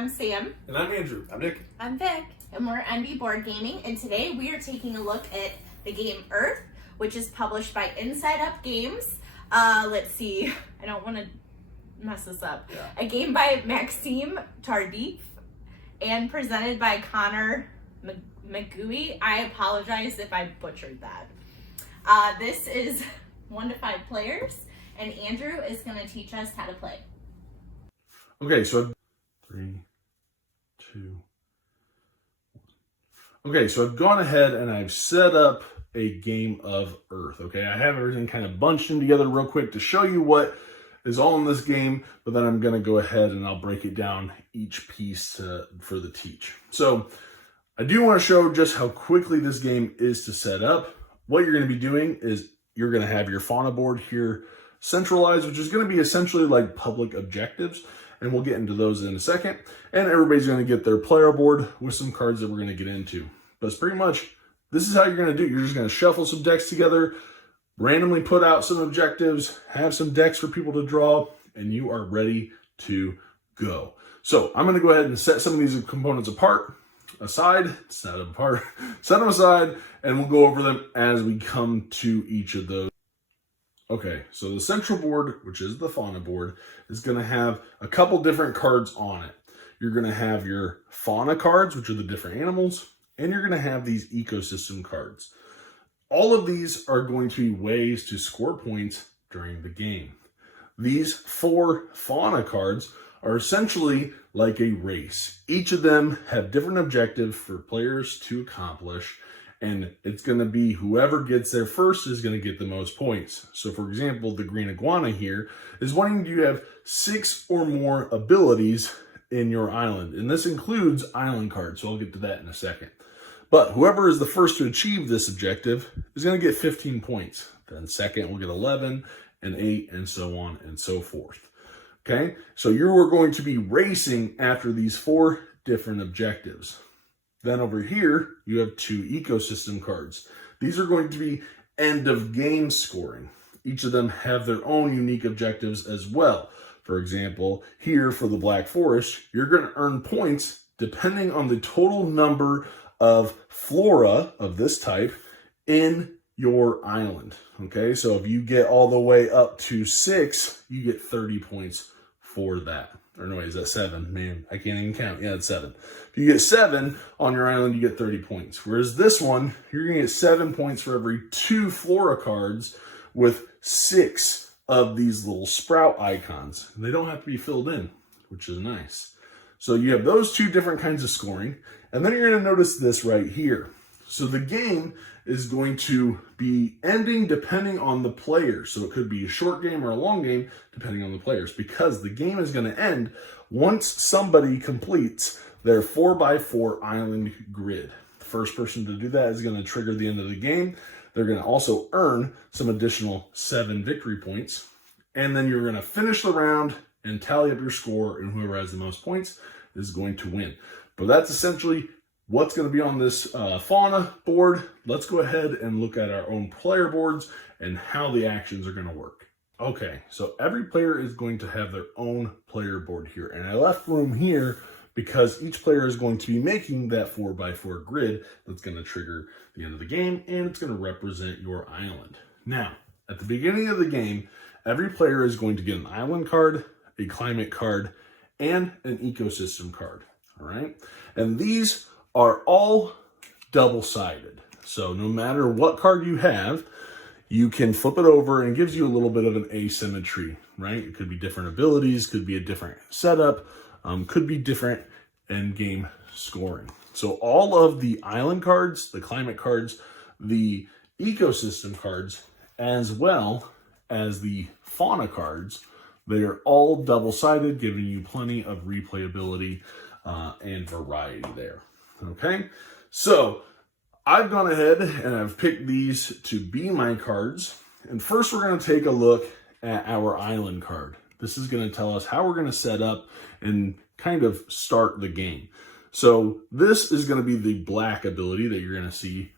I'm Sam. And I'm Andrew. I'm Nick. I'm Vic. And we're NB Board Gaming. And today we are taking a look at the game Earth, which is published by Inside Up Games. Let's see. I don't want to mess this up. Yeah. A game by Maxime Tardif and presented by Connor McGooey. I apologize if I butchered that. This is 1 to 5 players, and Andrew is going to teach us how to play. Okay, so 3, 2, 1. Okay, so I've gone ahead and I've set up a game of Earth. Okay, I have everything kind of bunched in together real quick to show you what is all in this game, but then I'm going to go ahead and I'll break it down each piece for the teach. So I do want to show just how quickly this game is to set up. What you're going to be doing is you're going to have your fauna board here centralized, which is going to be essentially like public objectives, and we'll get into those in a second. And everybody's going to get their player board with some cards that we're going to get into. But it's pretty much, this is how you're going to do it. You're just going to shuffle some decks together, randomly put out some objectives, have some decks for people to draw, and you are ready to go. So I'm going to go ahead and set some of these components set them aside, and we'll go over them as we come to each of those. Okay, so the central board, which is the fauna board, is going to have a couple different cards on it. You're going to have your fauna cards, which are the different animals, and you're going to have these ecosystem cards. All of these are going to be ways to score points during the game. These 4 fauna cards are essentially like a race. Each of them have different objectives for players to accomplish, and it's going to be whoever gets there first is going to get the most points. So for example, the green iguana here is wanting you to have 6 or more abilities in your island, and this includes island cards, so I'll get to that in a second. But whoever is the first to achieve this objective is going to get 15 points. Then second will get 11 and 8 and so on and so forth. Okay, so you are going to be racing after these 4 different objectives. Then over here, you have 2 ecosystem cards. These are going to be end of game scoring. Each of them have their own unique objectives as well. For example, here for the Black Forest, you're going to earn points depending on the total number of flora of this type in your island. Okay, so if you get all the way up to 6, you get 30 points for that. Or no, wait, is that 7? Man, I can't even count. Yeah, it's 7. If you get 7 on your island, you get 30 points. Whereas this one, you're going to get 7 points for every 2 flora cards with 6 of these little sprout icons. And they don't have to be filled in, which is nice. So you have those 2 different kinds of scoring. And then you're going to notice this right here. So the game is going to be ending depending on the players. So it could be a short game or a long game depending on the players, because the game is going to end once somebody completes their 4x4 island grid. The first person to do that is going to trigger the end of the game. They're going to also earn some additional 7 victory points. And then you're going to finish the round and tally up your score, and whoever has the most points is going to win. But that's essentially what's going to be on this fauna board. Let's go ahead and look at our own player boards and how the actions are going to work. Okay, so every player is going to have their own player board here. And I left room here because each player is going to be making that 4x4 grid that's going to trigger the end of the game, and it's going to represent your island. Now, at the beginning of the game, every player is going to get an island card, a climate card, and an ecosystem card. All right, and these are all double-sided. So no matter what card you have, you can flip it over and it gives you a little bit of an asymmetry, right? It could be different abilities, could be a different setup, could be different end game scoring. So all of the island cards, the climate cards, the ecosystem cards, as well as the fauna cards, they are all double-sided, giving you plenty of replayability and variety there. Okay, so I've gone ahead and I've picked these to be my cards. And first we're going to take a look at our island card. This is going to tell us how we're going to set up and kind of start the game. So this is going to be the black ability that you're going to see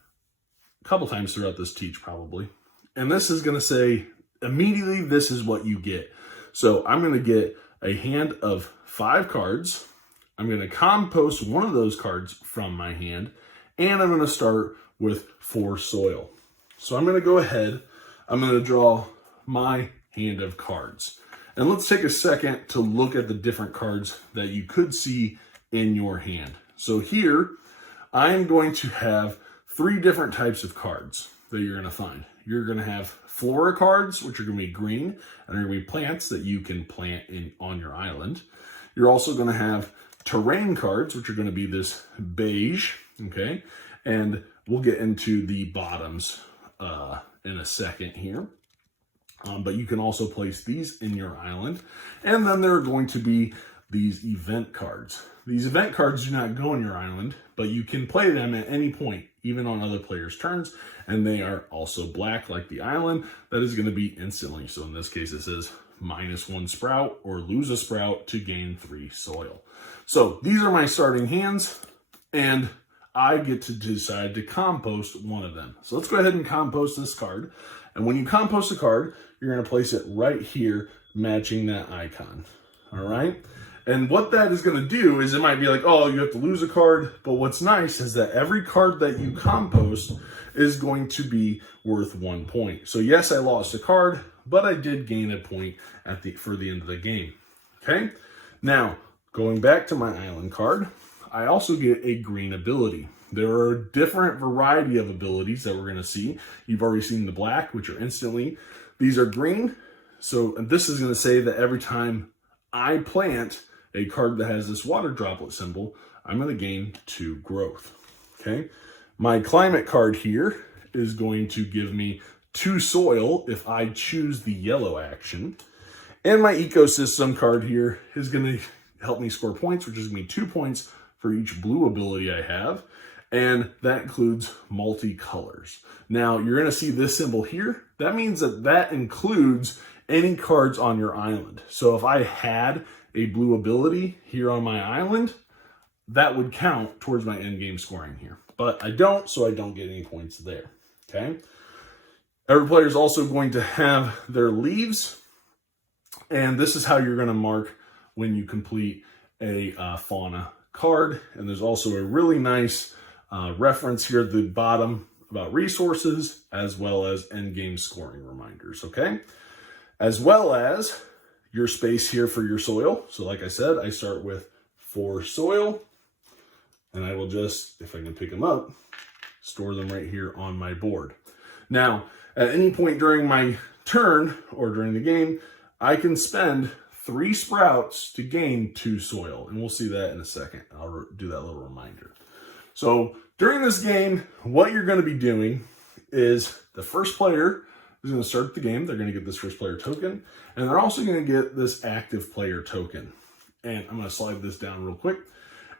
a couple times throughout this teach probably. And this is going to say immediately this is what you get. So I'm going to get a hand of 5 cards. I'm going to compost one of those cards from my hand, and I'm going to start with 4 soil. So I'm going to go ahead, I'm going to draw my hand of cards. And let's take a second to look at the different cards that you could see in your hand. So here, I'm going to have 3 different types of cards that you're going to find. You're going to have flora cards, which are going to be green, and are going to be plants that you can plant on your island. You're also going to have terrain cards, which are going to be this beige, okay? And we'll get into the bottoms in a second here. But you can also place these in your island. And then there are going to be these event cards. These event cards do not go on your island, but you can play them at any point, even on other players' turns. And they are also black like the island. That is going to be instantly. So in this case, it says -1 sprout or lose a sprout to gain 3 soil. So these are my starting hands, and I get to decide to compost one of them. So let's go ahead and compost this card. And when you compost a card, you're going to place it right here, matching that icon. All right. And what that is going to do is it might be like, oh, you have to lose a card. But what's nice is that every card that you compost is going to be worth 1 point. So yes, I lost a card, but I did gain a point for the end of the game. Okay. Now, going back to my island card, I also get a green ability. There are a different variety of abilities that we're going to see. You've already seen the black, which are instantly. These are green. So this is going to say that every time I plant a card that has this water droplet symbol, I'm going to gain 2 growth. Okay. My climate card here is going to give me 2 soil if I choose the yellow action. And my ecosystem card here is going to help me score points, which is going to be 2 points for each blue ability I have. And that includes multicolors. Now, you're going to see this symbol here. That means that includes any cards on your island. So if I had a blue ability here on my island, that would count towards my end game scoring here. But I don't, so I don't get any points there. Okay. Every player is also going to have their leaves. And this is how you're going to mark when you complete a fauna card. And there's also a really nice reference here at the bottom about resources, as well as end game scoring reminders, okay? As well as your space here for your soil. So like I said, I start with 4 soil, and I will just, if I can pick them up, store them right here on my board. Now, at any point during my turn or during the game, I can spend 3 sprouts to gain 2 soil, and we'll see that in a second. I'll do that little reminder. So during this game, what you're going to be doing is the first player is going to start the game. They're going to get this first player token, and they're also going to get this active player token. And I'm going to slide this down real quick.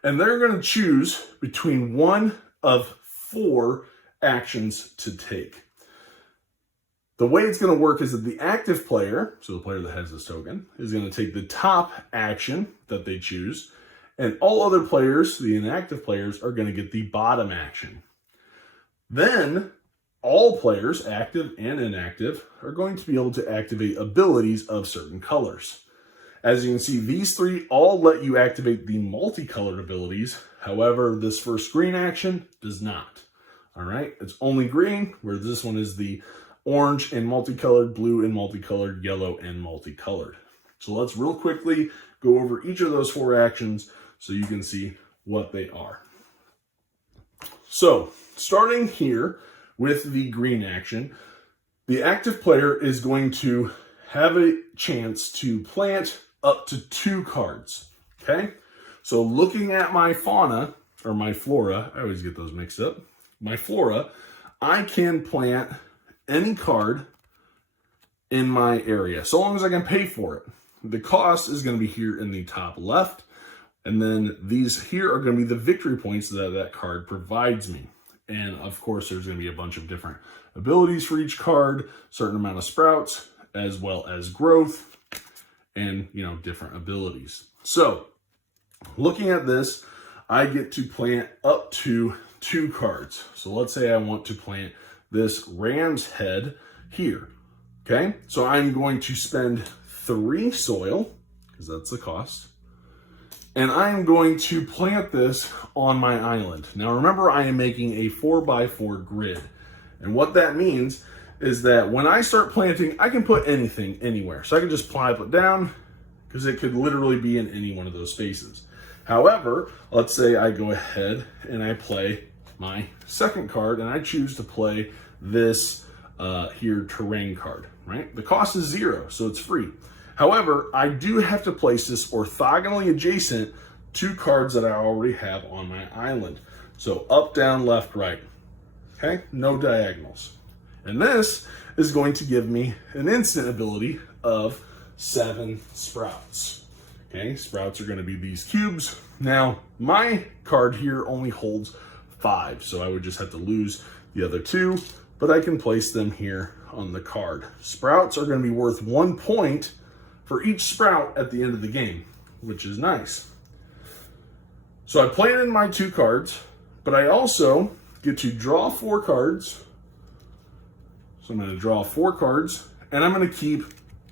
And they're going to choose between one of 4 actions to take. The way it's going to work is that the active player, so the player that has this token, is going to take the top action that they choose, and all other players, the inactive players, are going to get the bottom action. Then, all players, active and inactive, are going to be able to activate abilities of certain colors. As you can see, these 3 all let you activate the multicolored abilities. However, this first green action does not. All right, it's only green, where this one is the orange and multicolored, blue and multicolored, yellow and multicolored. So let's real quickly go over each of those 4 actions so you can see what they are. So starting here with the green action, the active player is going to have a chance to plant up to 2 cards. Okay, so looking at my fauna or my flora, I always get those mixed up. My flora, I can plant any card in my area, so long as I can pay for it. The cost is going to be here in the top left, and then these here are going to be the victory points that that card provides me. And of course, there's going to be a bunch of different abilities for each card, certain amount of sprouts, as well as growth, and different abilities. So looking at this, I get to plant up to 2 cards. So let's say I want to plant this ram's head here. Okay, so I'm going to spend 3 soil, because that's the cost, And I'm going to plant this on my island. Now remember, I am making a 4x4 grid. And what that means is that when I start planting, I can put anything anywhere. So I can just plop it down because it could literally be in any one of those spaces. However, let's say I go ahead and I play my second card and I choose to play this here terrain card, right? The cost is 0, so it's free. However, I do have to place this orthogonally adjacent to cards that I already have on my island. So up, down, left, right, okay? No diagonals. And this is going to give me an instant ability of 7 sprouts. Okay, sprouts are gonna be these cubes. Now, my card here only holds 5, so I would just have to lose the other 2, but I can place them here on the card. Sprouts are gonna be worth 1 point for each sprout at the end of the game, which is nice. So I planted my 2 cards, but I also get to draw 4 cards. So I'm gonna draw 4 cards, and I'm gonna keep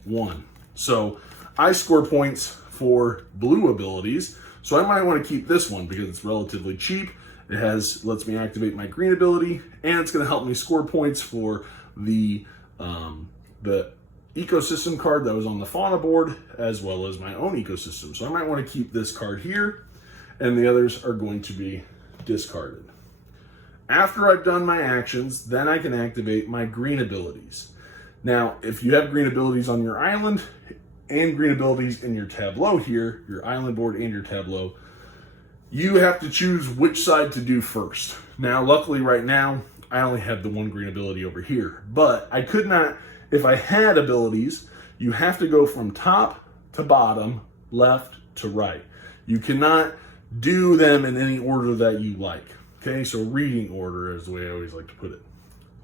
1. So I score points for blue abilities, so I might want to keep this one because it's relatively cheap. It lets me activate my green ability, and it's going to help me score points for the ecosystem card that was on the fauna board, as well as my own ecosystem. So I might want to keep this card here, and the others are going to be discarded. After I've done my actions, then I can activate my green abilities. Now, if you have green abilities on your island and green abilities in your tableau here, your island board and your tableau, you have to choose which side to do first. Now, luckily right now, I only have the 1 green ability over here, but I could not, if I had abilities, you have to go from top to bottom, left to right. You cannot do them in any order that you like. Okay, so reading order is the way I always like to put it.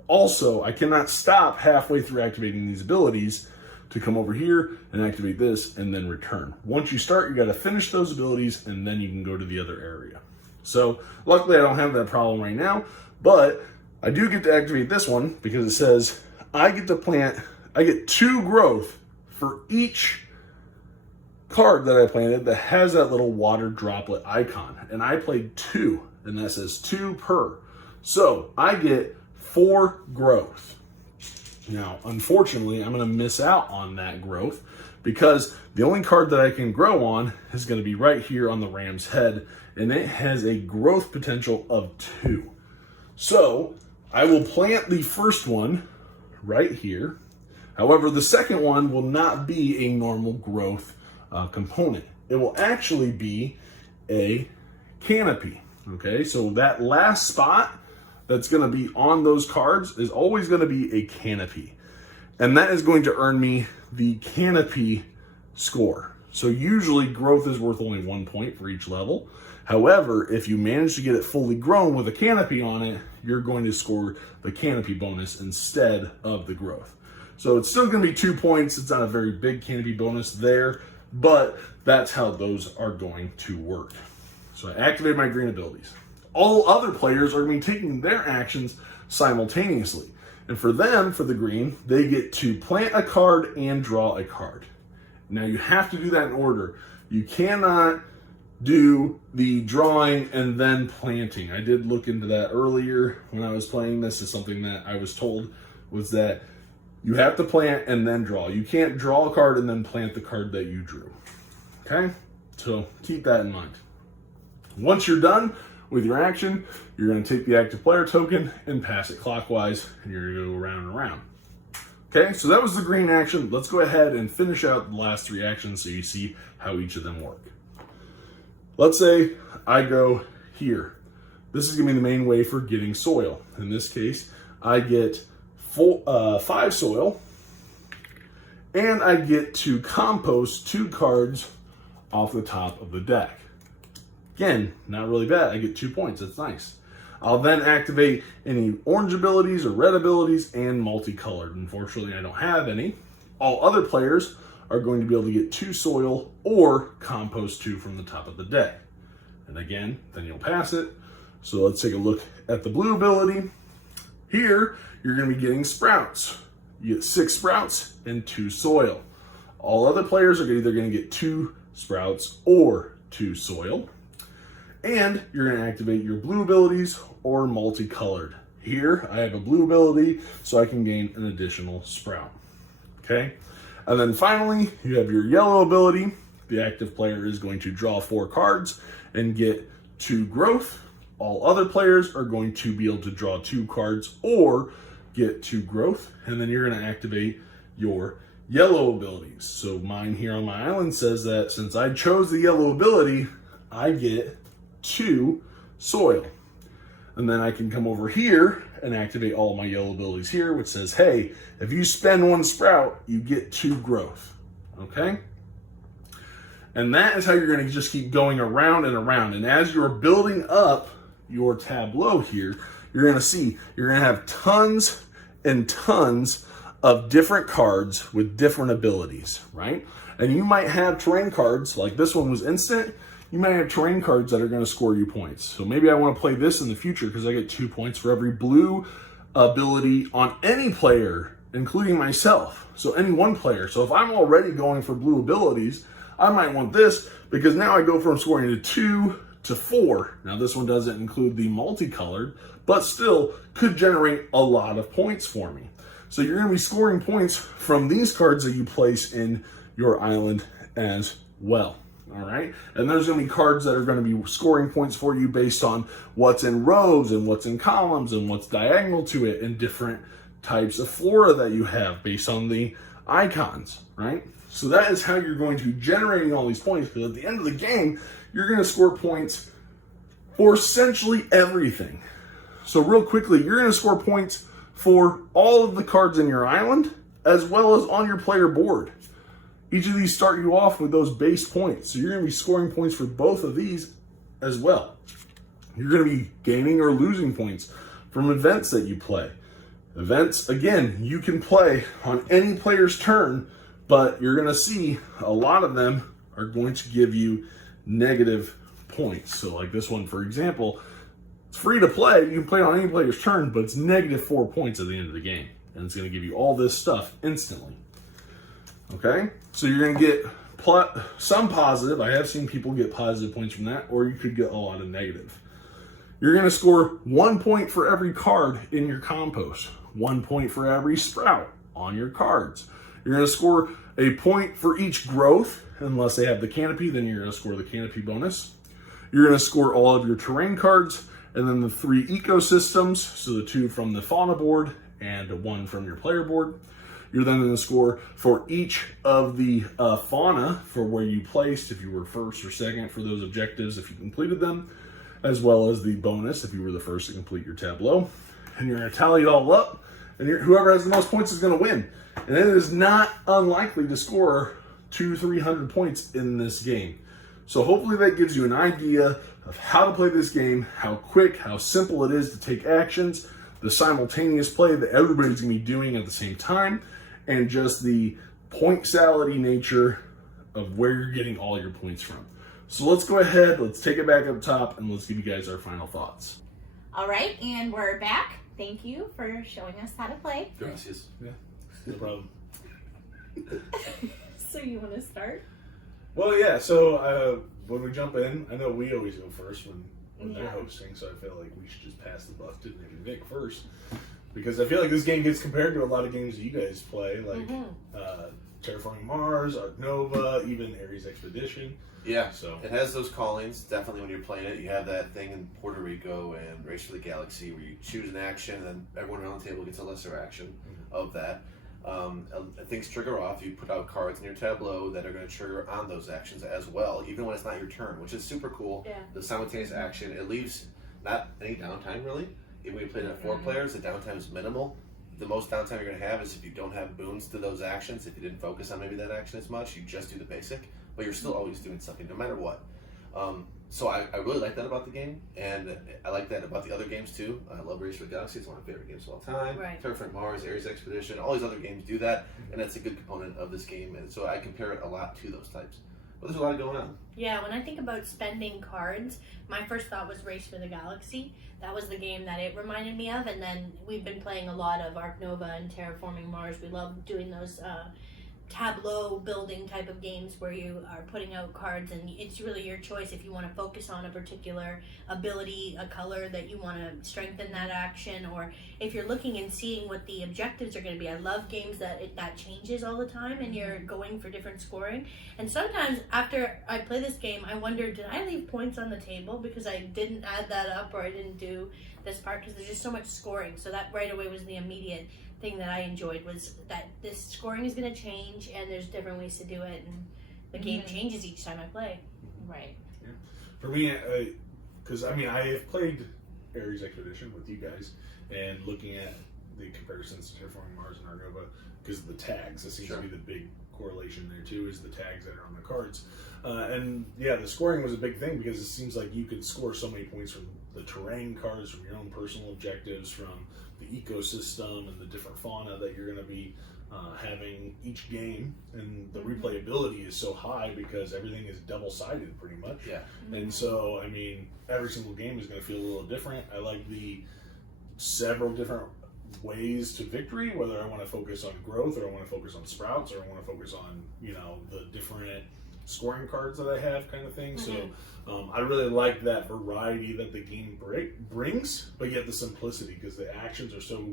Also, I cannot stop halfway through activating these abilities to come over here and activate this and then return. Once you start, you got to finish those abilities and then you can go to the other area. So luckily I don't have that problem right now, but I do get to activate this one because it says I get to plant, I get 2 growth for each card that I planted that has that little water droplet icon. And I played 2, and that says 2 per. So I get 4 growth. Now, unfortunately, I'm going to miss out on that growth because the only card that I can grow on is going to be right here on the ram's head, and it has a growth potential of 2. So I will plant the first one right here. However, the second one will not be a normal growth component. It will actually be a canopy. Okay, so that last spot that's going to be on those cards is always going to be a canopy. And that is going to earn me the canopy score. So usually growth is worth only 1 point for each level. However, if you manage to get it fully grown with a canopy on it, you're going to score the canopy bonus instead of the growth. So it's still going to be 2 points. It's not a very big canopy bonus there, but that's how those are going to work. So I activate my green abilities. All other players are going to be taking their actions simultaneously. And for them, for the green, they get to plant a card and draw a card. Now you have to do that in order. You cannot do the drawing and then planting. I did look into that earlier when I was playing this. Is something that I was told was that you have to plant and then draw. You can't draw a card and then plant the card that you drew. Okay? So keep that in mind. Once you're done with your action, you're going to take the active player token and pass it clockwise, and you're going to go around and around. Okay, so that was the green action. Let's go ahead and finish out the last 3 actions so you see how each of them work. Let's say I go here. This is going to be the main way for getting soil. In this case, I get 5 soil, and I get to compost 2 cards off the top of the deck. Again, not really bad. I get 2 points. That's nice. I'll then activate any orange abilities or red abilities and multicolored. Unfortunately, I don't have any. All other players are going to be able to get 2 soil or compost 2 from the top of the deck. And again, then you'll pass it. So let's take a look at the blue ability. Here, you're going to be getting sprouts. You get 6 sprouts and 2 soil. All other players are either going to get 2 sprouts or 2 soil. And you're going to activate your blue abilities or multicolored. Here, I have a blue ability, so I can gain an additional sprout. Okay? And then finally, you have your yellow ability. The active player is going to draw 4 cards and get 2 growth. All other players are going to be able to draw 2 cards or get 2 growth. And then you're going to activate your yellow abilities. So mine here on my island says that since I chose the yellow ability, I get 2 soil. And then I can come over here and activate all my yellow abilities here, which says, hey, if you spend 1 sprout, you get 2 growth. Okay? And that is how you're going to just keep going around and around. And as you're building up your tableau here, you're going to see you're going to have tons and tons of different cards with different abilities, right? And you might have terrain cards, like this one was instant. You might have terrain cards that are going to score you points. So maybe I want to play this in the future because I get 2 points for every blue ability on any player, including myself. So any one player. So if I'm already going for blue abilities, I might want this because now I go from scoring to 2 to 4. Now this one doesn't include the multicolored, but still could generate a lot of points for me. So you're going to be scoring points from these cards that you place in your island as well. All right. And there's going to be cards that are going to be scoring points for you based on what's in rows and what's in columns and what's diagonal to it and different types of flora that you have based on the icons, right? So that is how you're going to be generating all these points, because at the end of the game, you're going to score points for essentially everything. So real quickly, you're going to score points for all of the cards in your island, as well as on your player board. Each of these start you off with those base points. So you're going to be scoring points for both of these as well. You're going to be gaining or losing points from events that you play. Events, again, you can play on any player's turn, but you're going to see a lot of them are going to give you negative points. So like this one, for example, it's free to play. You can play on any player's turn, but it's negative 4 points at the end of the game. And it's going to give you all this stuff instantly. Okay? So you're going to get some positive. I have seen people get positive points from that, or you could get a lot of negative. You're going to score 1 point for every card in your compost. 1 point for every sprout on your cards. You're going to score a point for each growth. Unless they have the canopy, then you're going to score the canopy bonus. You're going to score all of your terrain cards, and then the 3 ecosystems, so the 2 from the fauna board and 1 from your player board. You're then going to score for each of the fauna for where you placed, if you were first or second for those objectives, if you completed them, as well as the bonus if you were the first to complete your tableau. And you're going to tally it all up, and whoever has the most points is going to win. And it is not unlikely to score 200-300 points in this game. So hopefully that gives you an idea of how to play this game, how quick, how simple it is to take actions, the simultaneous play that everybody's going to be doing at the same time, and just the point-sality nature of where you're getting all your points from. So let's go ahead, let's take it back up top, and let's give you guys our final thoughts. All right, and we're back. Thank you for showing us how to play. Gracias. Yeah, no problem. So you want to start? Well, yeah, so when we jump in, I know we always go first when they're Yeah. hosting, so I feel like we should just pass the buck to Nick first. Because I feel like this game gets compared to a lot of games that you guys play, like Terraforming Mars, Ark Nova, even Ares Expedition. Yeah, So it has those callings. Definitely when you're playing it, you have that thing in Puerto Rico and Race for the Galaxy where you choose an action and then everyone around the table gets a lesser action of that. Things trigger off. You put out cards in your tableau that are going to trigger on those actions as well, even when it's not your turn, which is super cool. Yeah. The simultaneous action, it leaves not any downtime really. Even when you play it at 4 players, the downtime is minimal. The most downtime you're going to have is if you don't have boons to those actions, if you didn't focus on maybe that action as much, you just do the basic, but you're still always doing something no matter what. So I really like that about the game, and I like that about the other games too. I love Race for the Galaxy, it's one of my favorite games of all time. Right. Terraforming Mars, Ares Expedition, all these other games do that, and that's a good component of this game, and so I compare it a lot to those types. But there's a lot going on. Yeah, when I think about spending cards, my first thought was Race for the Galaxy. That was the game that it reminded me of, and then we've been playing a lot of Ark Nova and Terraforming Mars. We love doing those tableau building type of games where you are putting out cards, and it's really your choice if you want to focus on a particular ability, a color that you want to strengthen that action, or if you're looking and seeing what the objectives are going to be. I love games that that changes all the time and you're going for different scoring. And sometimes after I play this game, I wonder, did I leave points on the table because I didn't add that up, or I didn't do this part, because there's just so much scoring. So that right away was the immediate thing that I enjoyed, was that this scoring is going to change and there's different ways to do it, and the game changes each time I play. Right. Yeah. For me, because I have played Ares Expedition with you guys, and looking at the comparisons to Terraforming Mars and Arnova, because of the tags, that seems to be the big correlation there too, is the tags that are on the cards. And yeah, the scoring was a big thing, because it seems like you could score so many points from the terrain cards, from your own personal objectives, from the ecosystem and the different fauna that you're going to be having each game. And the replayability is so high because everything is double-sided pretty much. Yeah. And so, every single game is going to feel a little different. I like the several different ways to victory, whether I want to focus on growth, or I want to focus on sprouts, or I want to focus on, the different scoring cards that I have, kind of thing. So I really like that variety that the game brings, but yet the simplicity, because the actions are so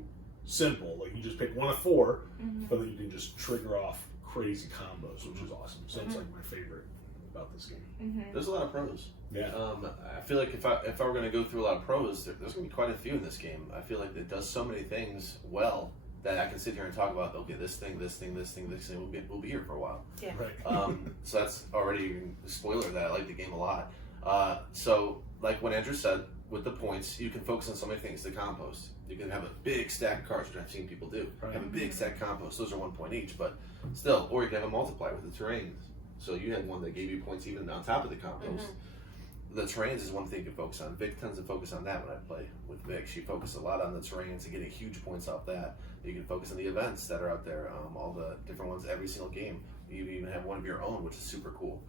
simple. Like, you just pick one of four, but then you can just trigger off crazy combos, which is awesome. So it's like my favorite about this game. There's a lot of pros. Yeah. I feel like if I were going to go through a lot of pros, there's going to be quite a few in this game. I feel like it does so many things well that I can sit here and talk about, okay, this thing, we'll be here for a while. Yeah. Right. So that's already a spoiler that I like the game a lot. So like what Andrew said, with the points, you can focus on so many things. The compost. You can have a big stack of cards, which I've seen people do. Right. Have a big stack of compost. Those are 1 point each, but still. Or you can have a multiplier with the terrains. So you had one that gave you points even on top of the compost. The terrains is one thing you can focus on. Vic tends to focus on that when I play with Vic. She focuses a lot on the terrains and getting huge points off that. You can focus on the events that are out there, all the different ones every single game. You even have one of your own, which is super cool.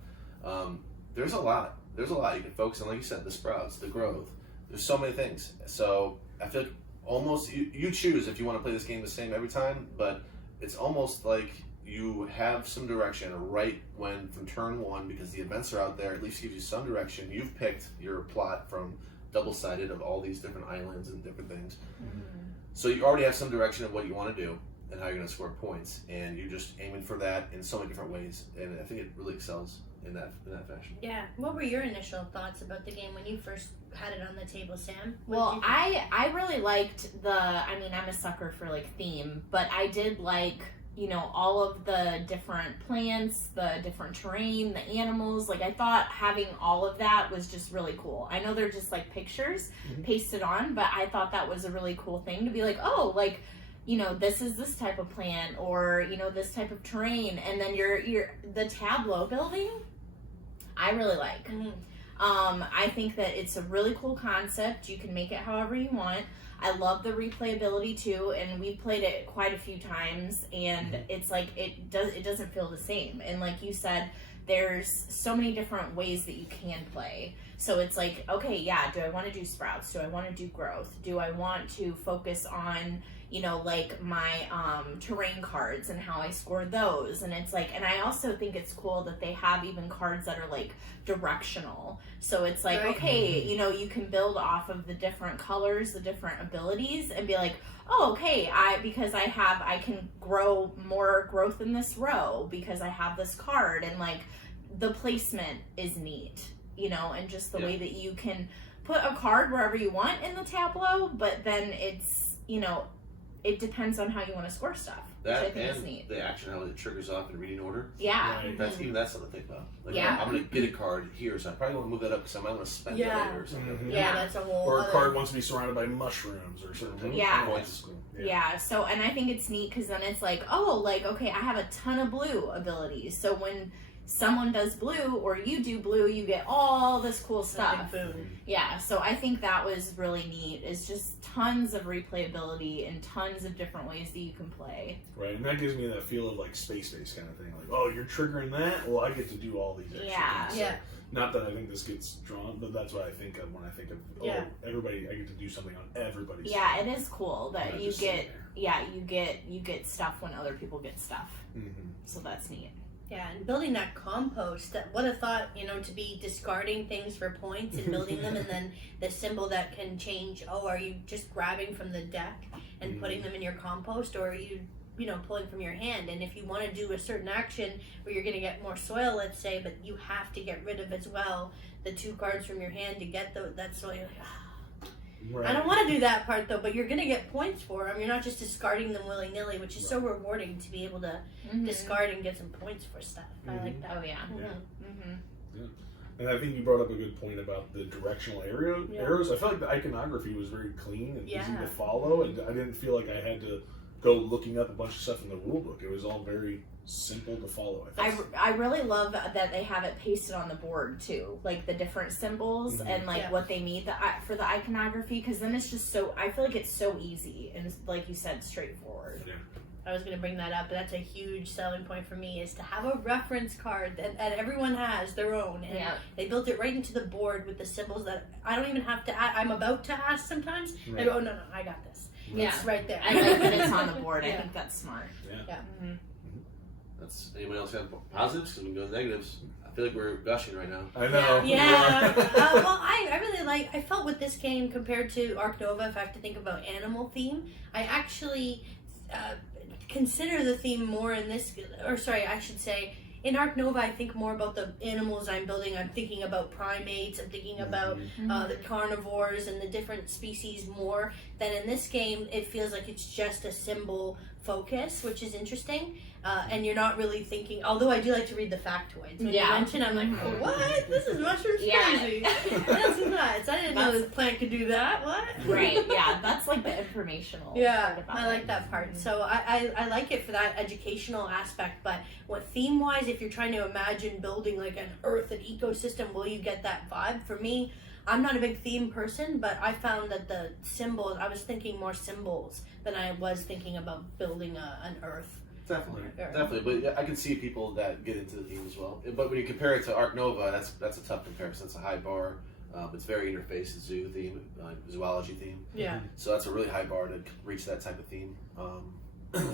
There's a lot. There's a lot you can focus on. Like you said, the sprouts, the growth. There's so many things. So I feel like almost you choose if you want to play this game the same every time, but it's almost like you have some direction right when from turn one, because the events are out there, at least gives you some direction. You've picked your plot from double-sided of all these different islands and different things. So you already have some direction of what you want to do and how you're going to score points, and you're just aiming for that in so many different ways, and I think it really excels in that fashion. Yeah. What were your initial thoughts about the game when you first had it on the table, Sam? Well, I really liked I'm a sucker for theme, but I did like, all of the different plants, the different terrain, the animals. I thought having all of that was just really cool. I know they're just pictures pasted on, but I thought that was a really cool thing to be this is this type of plant, or this type of terrain, and then the tableau building I really like. I think that it's a really cool concept. You can make it however you want. I love the replayability too, and we played it quite a few times, and it's it doesn't feel the same. And like you said, there's so many different ways that you can play. So it's okay, yeah, do I want to do sprouts? Do I want to do growth? Do I want to focus on my terrain cards and how I score those? And it's and I also think it's cool that they have even cards that are directional. So it's okay, you can build off of the different colors, the different abilities, and be oh, okay, I can grow more growth in this row because I have this card, and the placement is neat, and just the way that you can put a card wherever you want in the tableau, but then it's, it depends on how you want to score stuff, which I think is neat. The action, how it triggers off in reading order. Yeah. Right. That's something to think about. I'm going to get a card here, so I probably want to move that up because I might want to spend it later or something. Yeah, that's a whole Or a card wants to be surrounded by mushrooms or something. Yeah. Points. Yeah, so, and I think it's neat because then it's okay, I have a ton of blue abilities. So when someone does blue or you do blue, you get all this cool stuff. Boom. Yeah, so I think that was really neat. It's just tons of replayability and tons of different ways that you can play. Right, and that gives me that feel of like space-based kind of thing. Like, oh, you're triggering that? Well, I get to do all these extra Yeah. things. So, Yeah. not that I think this gets drawn, but that's what I think of when I think of, everybody, I get to do something on everybody's Yeah, side. it is cool that you get, you get stuff when other people get stuff. Mm-hmm. So that's neat. Yeah, and building that compost, that what a thought, to be discarding things for points and building them, and then the symbol that can change. Oh, are you just grabbing from the deck and putting them in your compost, or are you, pulling from your hand? And if you want to do a certain action where you're going to get more soil, let's say, but you have to get rid of as well the 2 cards from your hand to get that soil. You're like, Right. I don't want to do that part though, but you're going to get points for them. You're not just discarding them willy-nilly, which is so rewarding to be able to discard and get some points for stuff. I like that. Oh, yeah. And I think you brought up a good point about the directional arrows. I felt like the iconography was very clean and easy to follow, and I didn't feel like I had to go looking up a bunch of stuff in the rule book. It was all very simple to follow. I really love that they have it pasted on the board too, like the different symbols and like what they need for the iconography, because then it's just I feel like it's so easy and like you said, straightforward. Yeah. I was going to bring that up, but that's a huge selling point for me, is to have a reference card that everyone has their own, and they built it right into the board with the symbols that I don't even have to I'm about to ask sometimes. Right. I go, oh, no, I got this. Yeah. It's right there. I like that it's on the board. I think that's smart. Yeah. That's anybody else have positives? Because we can go to negatives. I feel like we're gushing right now. I know. Yeah. Well, I really I felt with this game compared to Ark Nova, if I have to think about animal theme, I actually consider the theme more in this, or sorry, I should say, in Ark Nova, I think more about the animals I'm building. I'm thinking about primates. I'm thinking about the carnivores and the different species more than in this game. It feels like it's just a symbol focus, which is interesting. And you're not really thinking, although I do like to read the factoids. When you mention, I'm like, oh, what? This is mushrooms crazy. That's nuts. I didn't know this plant could do that. What? Right, yeah. That's like the informational part about I like that part. So I like it for that educational aspect. But what theme-wise, if you're trying to imagine building like an earth, an ecosystem, will you get that vibe? For me, I'm not a big theme person, but I found that the symbols, I was thinking more symbols than I was thinking about building an earth. Definitely, but I can see people that get into the theme as well. But when you compare it to Ark Nova, that's a tough comparison. It's a high bar. It's very interface zoo theme, zoology theme. Yeah. So that's a really high bar to reach that type of theme.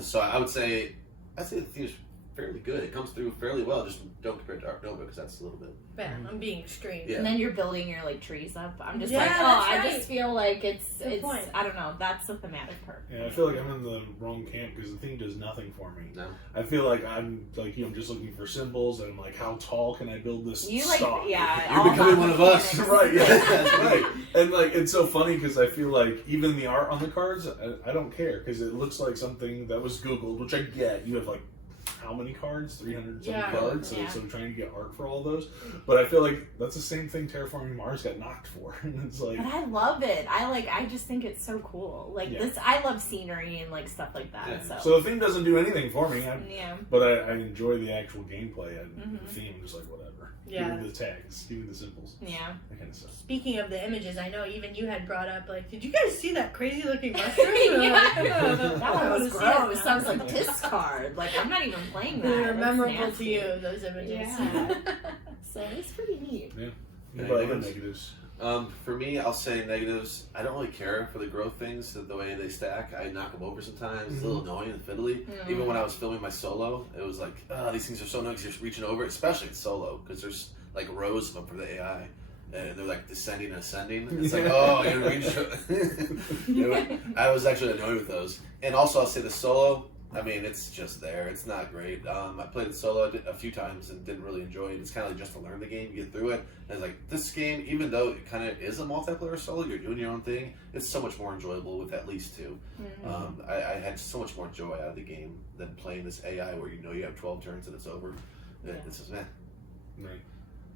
So I'd say the theme is fairly good. It comes through fairly well. Just don't compare it to Ark Nova because that's a little bit. Yeah, I'm being extreme. Yeah. And then you're building your like trees up. I'm just I just feel like it's point. I don't know. That's the thematic part. Yeah, I feel like I'm in the wrong camp because the theme does nothing for me. No. I feel like I'm like I'm just looking for symbols and I'm like, how tall can I build this You like stock? You're becoming one of us, right? Yeah, that's right. And like it's so funny because I feel like even the art on the cards, I don't care because it looks like something that was Googled, which I get. You have like how many cards? 300 something cards. So I'm trying to get art for all those. But I feel like that's the same thing Terraforming Mars got knocked for. And it's like, but I love it. I just think it's so cool. Like this, I love scenery and like stuff like that. Yeah. So So the theme doesn't do anything for me. But I enjoy the actual gameplay. The theme is like whatever. Yeah. Give me the tags. Give me the symbols. Yeah. That kind of stuff. Speaking of the images, I know even you had brought up like, did you guys see that crazy looking mushroom? That one was gross. I was like, this card. Like I'm not even playing that. They're That's memorable nasty. to you, those images. Yeah. So it's pretty neat. Yeah. Yeah, What about negatives? For me, I'll say negatives. I don't really care for the growth things, the way they stack. I knock them over sometimes. It's a little annoying and fiddly. Even when I was filming my solo, it was like, these things are so annoying because you're just reaching over, especially in solo, because there's like rows of them for the AI. And they're like descending and ascending. It's like, oh, you're reach. I was actually annoyed with those. And also, I'll say the solo, I mean, it's just there. It's not great. I played it solo a few times and didn't really enjoy it. It's kind of like just to learn the game, get through it. And it's like, this game, even though it kind of is a multiplayer solo, you're doing your own thing, it's so much more enjoyable with at least two. I had so much more joy out of the game than playing this AI where you know you have 12 turns and it's over. It's just, man. Right.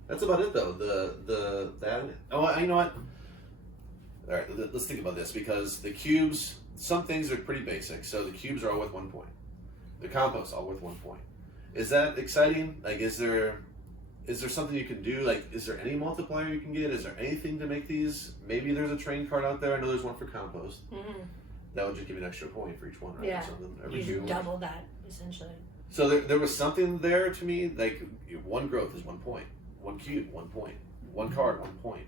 That's about it, though. You know what? All right, let's think about this because the cubes, some things are pretty basic. So the cubes are all worth 1 point. The compost all worth 1 point. Is that exciting? Like, is there something you can do? Like, is there any multiplier you can get? Is there anything to make these? Maybe there's a train card out there. I know there's one for compost. Mm-hmm. That would just give you an extra point for each one, right? Yeah. Or something. You just double that, essentially. So there was something there to me, like one growth is 1 point, one cube, 1 point, one card, 1 point.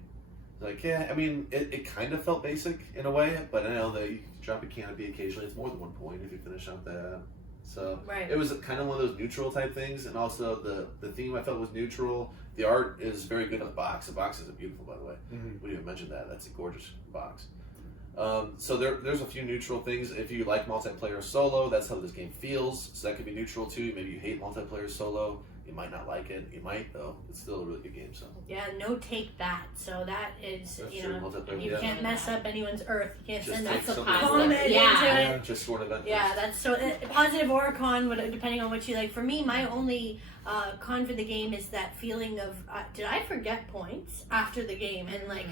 Like, yeah, I mean, it kind of felt basic in a way, but I know that you can drop a canopy occasionally. It's more than 1 point if you finish out that. So right. It was kind of one of those neutral type things, and also the theme I felt was neutral. The art is very good on the box. The box is beautiful, by the way. We didn't even mention that. That's a gorgeous box. So there's a few neutral things. If you like multiplayer solo, that's how this game feels. So that could be neutral too. Maybe you hate multiplayer solo. You might not like it. You might though. It's still a really good game. So yeah, no take that. So that is that's you true. know Multiplayer, you yeah. can't mess up anyone's earth. You can't Just send take that something comment from it. Yeah. into it. Just sort of event. Yeah, that's so positive or a con, depending on what you like. For me, my only con for the game is that feeling of did I forget points after the game? And like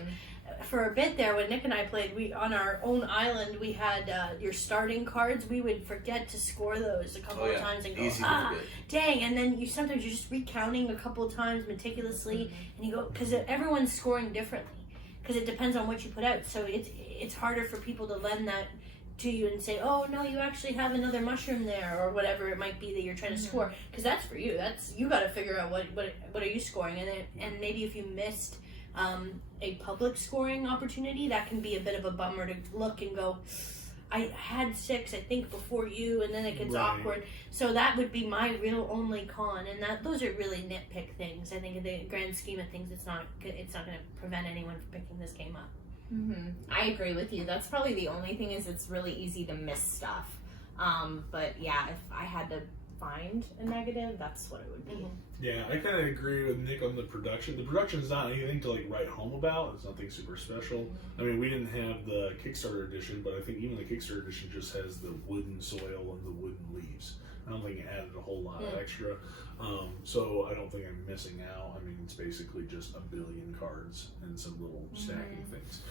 for a bit there, when Nick and I played, we on our own island, we had your starting cards. We would forget to score those a couple of times and go, Easy to forget. dang! And then you sometimes you're just recounting a couple of times meticulously, and you go because everyone's scoring differently because it depends on what you put out. So it's harder for people to lend that to you and say, oh no, you actually have another mushroom there, or whatever it might be that you're trying to score, because that's for you. That's you got to figure out what are you scoring, and maybe if you missed a public scoring opportunity, that can be a bit of a bummer to look and go, I had 6 I think before you, and then it gets awkward. So that would be my real only con, and those are really nitpick things. I think in the grand scheme of things, it's not going to prevent anyone from picking this game up. I agree with you. That's probably the only thing, is it's really easy to miss stuff. But yeah, if I had to find a negative, that's what it would be. Yeah, I kind of agree with Nick on the production. The production is not anything to like write home about. It's nothing super special. I mean, we didn't have the Kickstarter edition, but I think even the Kickstarter edition just has the wooden soil and the wooden leaves. I don't think it added a whole lot of extra. So I don't think I'm missing out. I mean, it's basically just a billion cards and some little stacking things.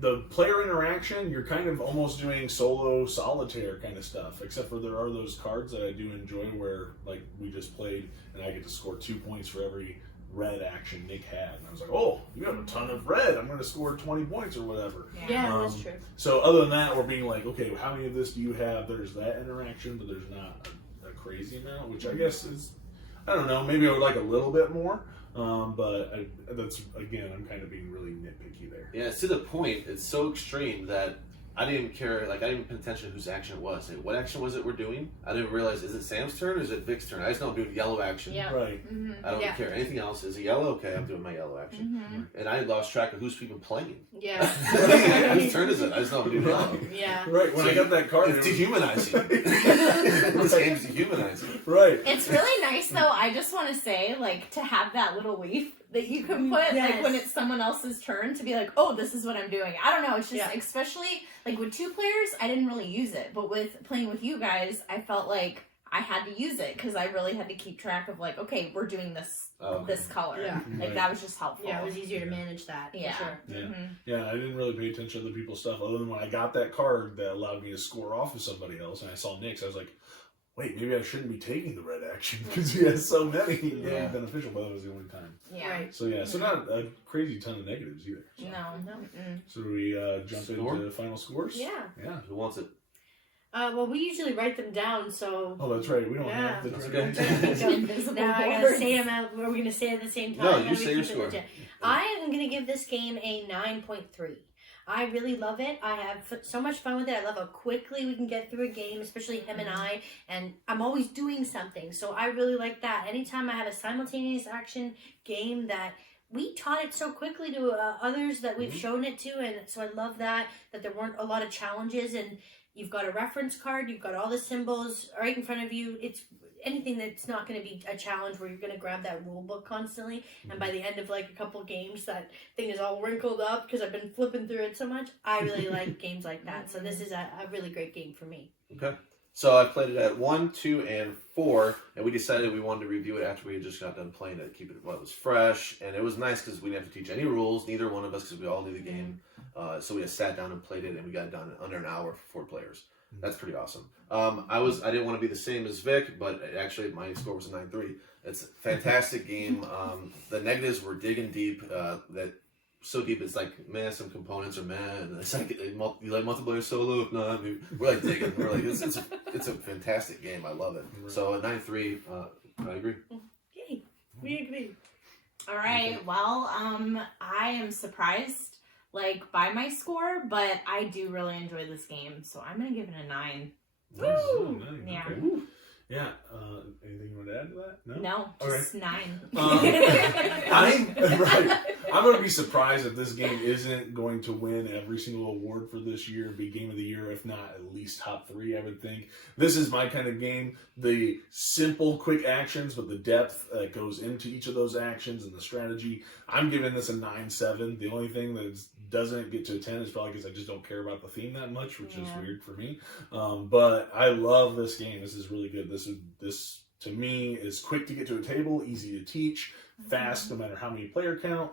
The player interaction, you're kind of almost doing solo solitaire kind of stuff, except for there are those cards that I do enjoy where, like, we just played and I get to score 2 points for every red action Nick had. And I was like, oh, you have a ton of red. I'm going to score 20 points or whatever. Yeah, that's true. So other than that, we're being like, okay, how many of this do you have? There's that interaction, but there's not a crazy amount, which I guess is, I don't know, maybe I would like a little bit more. That's, again, I'm kind of being really nitpicky there. Yeah, it's to the point. It's so extreme that I didn't even care. Like, I didn't even pay attention to whose action it was. Like, what action was it we're doing? I didn't realize, is it Sam's turn or is it Vic's turn? I just know I'm doing yellow action. Yeah. Right. I don't care anything else. Is it yellow? Okay, I'm doing my yellow action. And I lost track of who's even playing. Yeah. Whose turn is it? I just know I'm doing yellow. Yeah. Right, when I got that card, It's dehumanizing. This game's dehumanizing. right. It's really nice though. I just want to say, like, to have that little leaf that you can put, like, when it's someone else's turn, to be like, oh, this is what I'm doing. I don't know. It's just, especially, like, with 2 players, I didn't really use it. But with playing with you guys, I felt like I had to use it because I really had to keep track of, like, okay, we're doing this this color. Yeah. Like, that was just helpful. Yeah, it was easier to manage that. Yeah. For sure. Yeah. Yeah, I didn't really pay attention to other people's stuff other than when I got that card that allowed me to score off of somebody else, and I saw Nick's, I was like, wait, maybe I shouldn't be taking the red action because he has so many beneficial, but that was the only time. Yeah. Right. So yeah, so not a crazy ton of negatives either. So. No. So do we jump into final scores? Yeah. Yeah. Who wants it? Well, we usually write them down, so. Oh, that's right. We don't have the That's Invisible Now I gotta boards. say them out. Are we gonna say it at the same time? No, How you do we say your keep it score. legit? I am gonna give this game a 9.3. I really love it. I have so much fun with it. I love how quickly we can get through a game, especially him and I'm always doing something. So I really like that. Anytime I have a simultaneous action game that we taught it so quickly to others that we've shown it to, and so I love that there weren't a lot of challenges, and you've got a reference card, you've got all the symbols right in front of you. It's anything that's not going to be a challenge where you're going to grab that rule book constantly, and by the end of like a couple games that thing is all wrinkled up because I've been flipping through it so much. I really like games like that, so this is a really great game for me. Okay. So I played it at 1, 2, and 4, and we decided we wanted to review it after we had just got done playing it, keep it while it was fresh, and it was nice because we didn't have to teach any rules, neither one of us, because we all knew the game. So we just sat down and played it, and we got it done in under an hour for 4 players. That's pretty awesome. I didn't want to be the same as Vic, but actually my score was a 9-3. It's a fantastic game. The negatives were digging deep. That so deep it's like, man, some components are meh, and it's like you like multiplayer solo. No, I mean, we're like digging. We're like it's a fantastic game. I love it. So a 9-3. I agree. Yay, we agree. All right. Well, I am surprised by my score, but I do really enjoy this game, so I'm gonna give it a 9. Nice. Woo! Nice. Yeah. Okay. Yeah. Anything you want to add to that? No, just 9. I'm going to be surprised if this game isn't going to win every single award for this year, be game of the year, if not at least top 3, I would think. This is my kind of game. The simple, quick actions, but the depth that goes into each of those actions and the strategy. I'm giving this a 9-7. The only thing that doesn't get to a 10 is probably because I just don't care about the theme that much, which is weird for me. But I love this game. This is really good. This to me is quick to get to a table, easy to teach, fast no matter how many player count.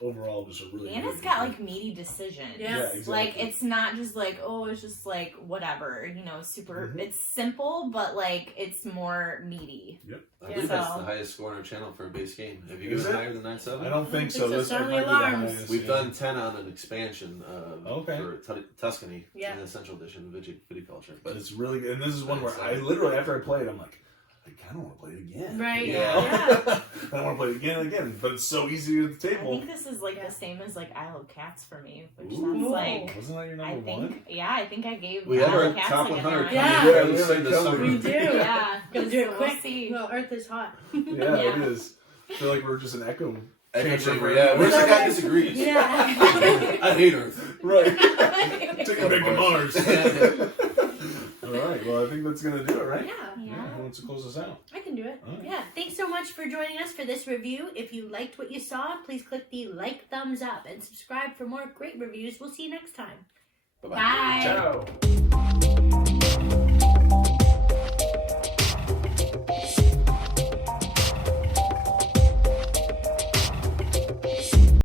Overall, just a really and good it's got game. meaty decisions. Yeah, exactly. It's not just it's just whatever, super. It's simple, but it's more meaty. Yep. I believe that's the highest score on our channel for a base game. Have you given it higher than 9-7? I don't think so. This Sound might be the alarms. highest. We've done 10 on an expansion Okay. for Tuscany Yeah. in the Essential Edition of Viticulture. But it's really good. And this is one where I literally, after I play it, I'm like, I kind of want to play it again. Right. Yeah. I want to play it again and again. But it's so easy at the I table. think this is the same as Isle of Cats for me, which Ooh. sounds like. Wasn't that your I number think, one? I think I gave We have Isle our of Cats top a 100 9. Yeah. coming Yeah, this we summer. We do. Yeah, Gonna do it we'll quick. see. Well, Earth is hot. Yeah, it is. I feel like we're just an echo. Echo chamber. chamber, yeah. Where's the guy disagrees? Yeah. I hate Earth. Right. Take a back to Mars. Yeah. All right. Well, I think that's going to do it, right? Yeah. Who wants to close us out? I can do it. All right. Yeah. Thanks so much for joining us for this review. If you liked what you saw, please click the thumbs up and subscribe for more great reviews. We'll see you next time. Bye-bye. Bye. Ciao.